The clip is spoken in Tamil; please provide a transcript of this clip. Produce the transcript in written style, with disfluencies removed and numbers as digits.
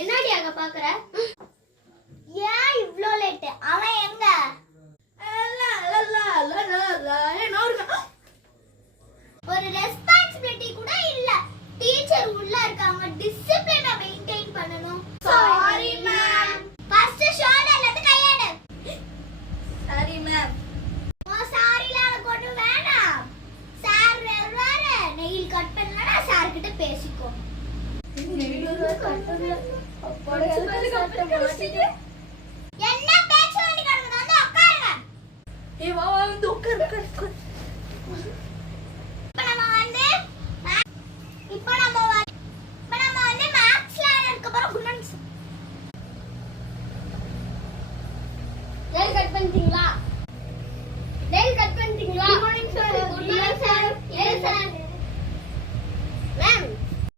என்னடி அங்க பாக்குற? ஏன் இவ்ளோ லேட்? அவன் எங்க? ஒரு ரெஸ்பான்சிபிலிட்டி கூட இல்ல. டீச்சர் உள்ள இருக்காங்க, டிசிப்ளினை மெயின்டைன் பண்ணனும். Sorry ma'am. ஃபர்ஸ்ட் ஷோல்டர்ல இருந்து கையெடு. Sorry ma'am. சாரில கொண்டு வேணாம். சார் வேற நெயில் கட் பண்ணலனா சார் கிட்ட பேசிக்கோ. நெயில் கட் பண்ணல. அப்போட கட் மாட்டிட்டே. என்ன பேச்சு வேண்டி கிடக்குது? வந்து உட்காருங்க. ஏய் வா வந்து உட்காரு.